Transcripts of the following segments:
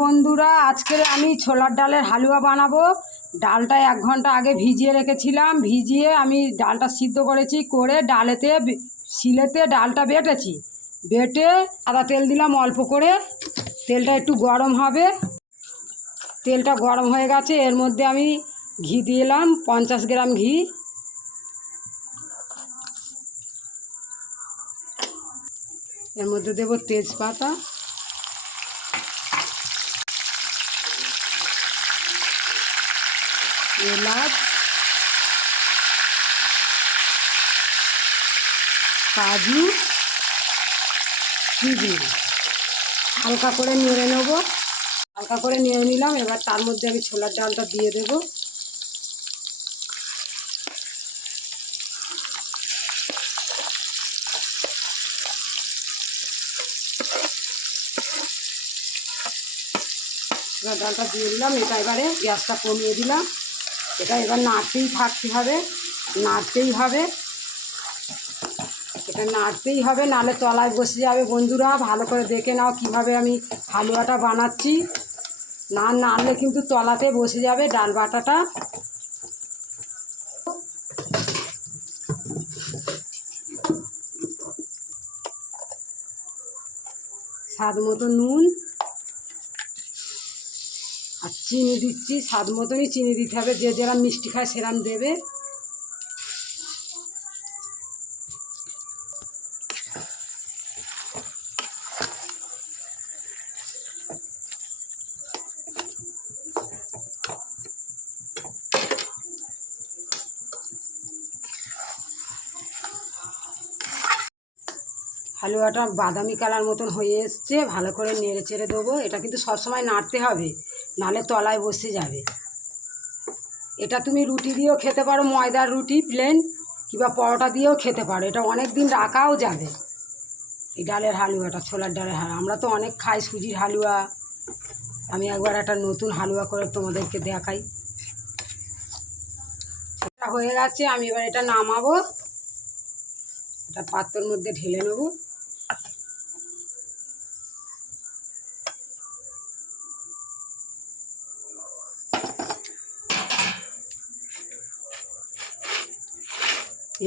বন্ধুরা, আজকে আমি ছোলার ডালের হালুয়া বানাবো। ডালটা 1 ঘন্টা আগে ভিজিয়ে রেখেছিলাম। ভিজিয়ে আমি ডালটা সিদ্ধ করেছি, করে ডালেতে শিলেতে ডালটা বেটেছি। বেটে আদা তেল দিলাম অল্প করে। তেলটা একটু গরম হবে। তেলটা গরম হয়ে গেছে, এর মধ্যে আমি ঘি দিলাম 50 গ্রাম ঘি। এর মধ্যে দেব তেজপাতা, এলাচ, কাজু, কিশমিশ হালকা করে নেড়ে নেব। হালকা করে নেড়ে নিলাম। এবার তার মধ্যে আমি ছোলার ডালটা দিয়ে দেব। ছোলার ডালটা দিয়ে দিলাম। এটা এবারে গ্যাসটা কমিয়ে দিলাম। এটা এবার নাড়তেই থাকতে হবে, নাড়তেই হবে। এটা নাড়তেই হবে, নাহলে তলায় বসে যাবে। বন্ধুরা, ভালো করে দেখে নাও কীভাবে আমি হালুয়াটা বানাচ্ছি। না নাড়লে কিন্তু তলাতে বসে যাবে ডাল বাটাটা। স্বাদ মতো নুন আর চিনি দিচ্ছি। স্বাদ মতনই চিনি দিতে হবে, যে যেরকম মিষ্টি খায় সেরকম দেবে। হালুয়াটা বাদামি কালার মতন হয়ে এসছে। ভালো করে নেড়ে চেড়ে দেবো। এটা কিন্তু সবসময় নাড়তে হবে, নাহলে তলায় বসে যাবে। এটা তুমি রুটি দিয়েও খেতে পারো, ময়দার রুটি প্লেন, কিংবা পরোটা দিয়েও খেতে পারো। এটা অনেক দিন রাখাও যাবে। এই ডালের হালুয়াটা, ছোলার ডালের হালুয়া, আমরা তো অনেক খাই সুজির হালুয়া। আমি একবার একটা নতুন হালুয়া করে তোমাদেরকে দেখাই। এটা হয়ে গেছে, আমি এবার এটা নামাবো। এটা পাত্রের মধ্যে ঢেলে নেব।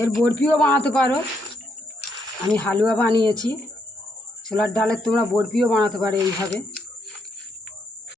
এর বরফিও বানাতে পারো। আমি হালুয়া বানিয়েছি ছোলার ডালের, তোমরা বরফিও বানাতে পারো এইভাবে।